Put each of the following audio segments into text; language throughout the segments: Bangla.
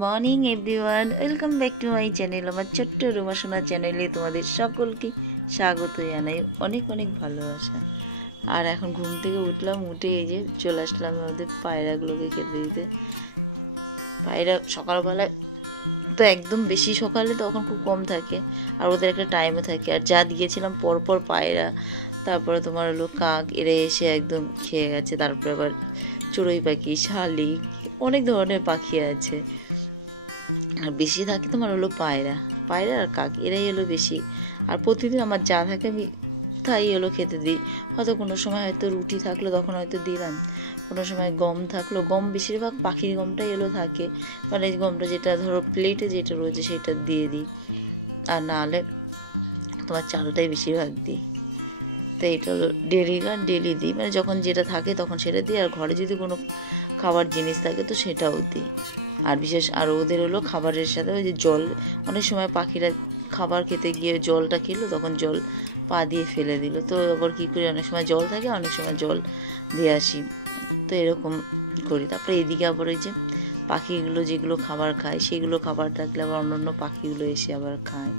Morning everyone, welcome back to my channel. আমার ছোট্ট রুমা সোনা চ্যানেলে তোমাদের সকলকে স্বাগত জানাই, অনেক অনেক ভালোবাসা। আর এখন ঘুম থেকে উঠলাম, উঠে এই যে চলে আসলাম আমাদের পায়রাগুলোকে খেতে দিতে। পায়রা সকালবেলায় তো একদম বেশি সকালে তখন খুব কম থাকে, আর ওদের একটা টাইমও থাকে। আর যা দিয়েছিলাম পরপর পায়রা, তারপরে তোমার হলো কাক, এরা এসে একদম খেয়ে গেছে। তারপরে আবার চড়ুই পাখি, শালিক, অনেক ধরনের পাখি আছে। আর বেশি থাকে তোমার হলো পায়রা পায়রা আর কাক, এরাই হলো বেশি। আর প্রতিদিন আমার যা থাকে আমি তাই হলো খেতে দিই। হয়তো কোনো সময় হয়তো রুটি থাকলো তখন হয়তো দিলাম, কোনো সময় গম থাকলো, গম বেশিরভাগ পাখির গমটাই এলো থাকে, মানে এই গমটা যেটা ধরো প্লেটে যেটা রয়েছে সেটা দিয়ে দিই। আর না হলে তোমার চালটাই বেশিরভাগ দিই। তো এটা হলো ডেলি দিই, মানে যখন যেটা থাকে তখন সেটা দিই। আর ঘরে যদি কোনো খাবার জিনিস থাকে তো সেটাও দিই। আর আর ওদের হলো খাবারের সাথে ওই যে জল, অনেক সময় পাখিরা খাবার খেতে গিয়ে জলটা খেলো, তখন জল পা দিয়ে ফেলে দিল, তো আবার কী করি, অনেক সময় জল থাকে, অনেক সময় জল দিয়ে আসি, তো এরকম করি। তারপরে এদিকে আবার ওই যে পাখিগুলো যেগুলো খাবার খায়, সেগুলো খাবার থাকলে আবার অন্য পাখিগুলো এসে আবার খায়।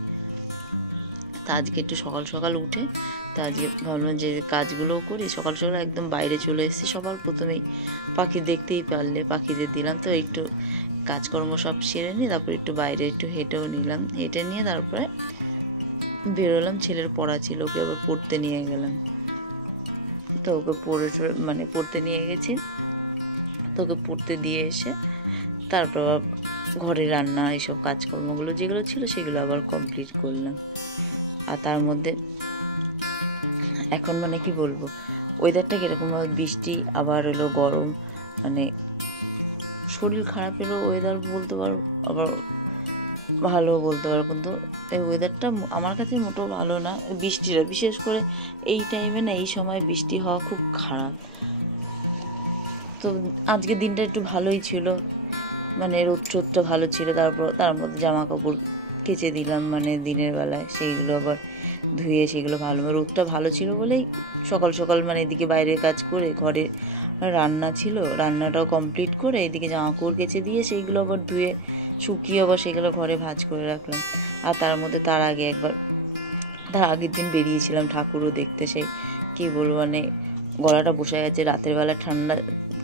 তা আজকে একটু সকাল সকাল উঠে, তা আজকে ভাবলাম যে কাজগুলোও করি। সকাল সকাল একদম বাইরে চলে এসেছি, সবার প্রথমেই পাখি দেখতেই পারলে পাখিদের দিলাম। তো একটু কাজকর্ম সব সেরে নিয়ে তারপরে একটু বাইরে একটু হেঁটেও নিলাম, হেঁটে নিয়ে তারপরে বেরোলাম। ছেলের পড়া ছিল, ওকে আবার পড়তে নিয়ে গেলাম। তো ওকে পড়তে নিয়ে গেছি। তো ওকে পড়তে দিয়ে এসে তারপর আবার ঘরে রান্না এইসব কাজকর্মগুলো যেগুলো ছিল সেগুলো আবার কমপ্লিট করলাম। আর তার মধ্যে এখন মানে কি বলবো, ওয়েদারটা কীরকমভাবে বৃষ্টি আবার হলো গরম, মানে শরীর খারাপেরও ওয়েদার বলতে পারো, আবার ভালো বলতে পারো। কিন্তু এই ওয়েদারটা আমার কাছে মোটেও ভালো না। বৃষ্টিটা বিশেষ করে এই টাইমে না, এই সময় বৃষ্টি হওয়া খুব খারাপ। তো আজকে দিনটা একটু ভালোই ছিল, মানে রোদটা ভালো ছিল। তারপর তার মধ্যে জামা কাপড় কেচে দিলাম, মানে দিনের বেলায় সেইগুলো আবার ধুয়ে সেগুলো ভালো, রোদটা ভালো ছিল বলেই সকাল সকাল মানে এদিকে বাইরের কাজ করে, ঘরে রান্না ছিল, রান্নাটাও কমপ্লিট করে এদিকে জামা কাপড় কেচে দিয়ে সেইগুলো আবার ধুয়ে শুকিয়ে আবার সেগুলো ঘরে ভাঁজ করে রাখলাম। আর তার মধ্যে তার আগের দিন বেরিয়েছিলাম ঠাকুরও দেখতে। সেই কী বলবো, মানে গলাটা বসে গেছে, রাতের বেলা ঠান্ডা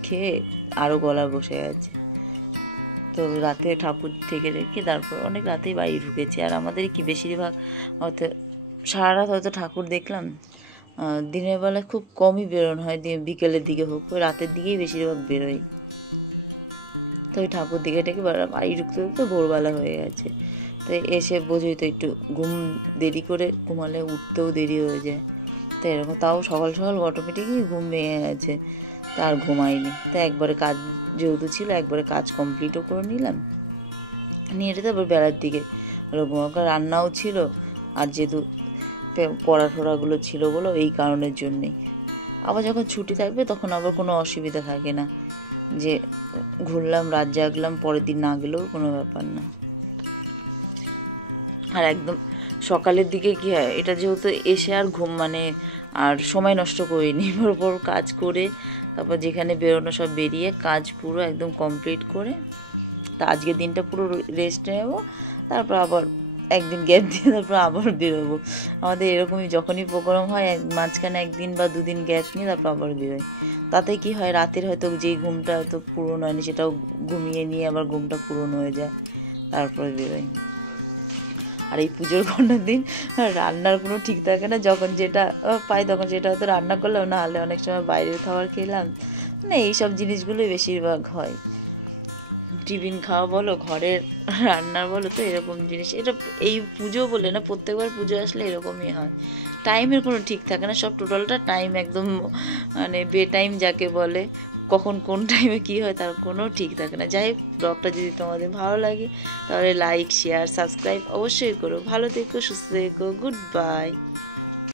খেয়ে আরও গলা বসে গেছে। তো রাতে ঠাকুর থেকে রেখে তারপর অনেক রাতেই বাড়ি ঢুকেছি। আর আমাদের কি বেশিরভাগ হয়তো সারা রাত হয়তো ঠাকুর দেখলাম, দিনের বেলায় খুব কমই বেরোনো হয়, বিকেলের দিকে হোক, ওই রাতের দিকেই বেশিরভাগ বেরোই। তো ওই ঠাকুর দিকে ডেকে বাড়ি ঢুকতে ঢুকতে ভোরবেলা হয়ে গেছে। তো এসে বোঝোই তো, একটু দেরি করে ঘুমালে উঠতেও দেরি হয়ে যায়। তো এরকম, তাও সকাল সকাল অটোমেটিকই ঘুম ভেঙে গেছে, তা আর ঘুমাইনি। তো একবারে কাজ যেহেতু ছিল, একবারে কাজ কমপ্লিটও করে নিলাম, নিয়ে তারপর বেলার দিকে রান্নাও ছিল। আর যেহেতু পড়াশোনাগুলো ছিল বলো, এই কারণের জন্যেই। আবার যখন ছুটি থাকবে তখন আবার কোনো অসুবিধা থাকে না, যে ঘুরলাম, রাত জাগলাম, পরের দিন না গেলেও কোনো ব্যাপার না। আর একদম সকালের দিকে কী হয়, এটা যেহেতু এসে আর আর সময় নষ্ট করিনি, বড় কাজ করে তারপর যেখানে বেরোনো সব বেরিয়ে কাজ পুরো একদম কমপ্লিট করে, তা আজকের দিনটা পুরো রেস্ট নেব। তারপর আবার একদিন গ্যাপ দিয়ে তারপর আবার বেরোবো। আমাদের এরকমই, যখনই প্রোগ্রাম হয় মাঝখানে একদিন বা দুদিন গ্যাপ নিয়ে তারপর আবার বেরোই। তাতে কি হয়, রাতের হয়তো যেই ঘুমটা হয়তো পূরণ হয়নি সেটাও ঘুমিয়ে নিয়ে আবার ঘুমটা পূরণ হয়ে যায়, তারপরে বেরোই। আর এই পুজোর করার দিন রান্নার কোনো ঠিক থাকে না, যখন যেটা পাই তখন সেটা হয়তো রান্না করলাম, না হলে অনেক সময় বাইরের খাবার খেলাম, মানে এইসব জিনিসগুলোই বেশিরভাগ হয়। টিফিন খাওয়া বলো, ঘরের রান্নার বলো, তো এরকম জিনিস। এটা এই পুজো বলে না, প্রত্যেকবার পুজো আসলে এরকমই হয়। টাইমের কোনো ঠিক থাকে না, সব টোটালটা টাইম একদম মানে বেটাইম যাকে বলে, কখন কোন টাইমে কী হয় তার কোনো ঠিক থাকে না। যাই হোক, ব্লগটা যদি তোমাদের ভালো লাগে তাহলে লাইক, শেয়ার, সাবস্ক্রাইব অবশ্যই করো। ভালো থেকো, সুস্থ থেকো, গুড বাই।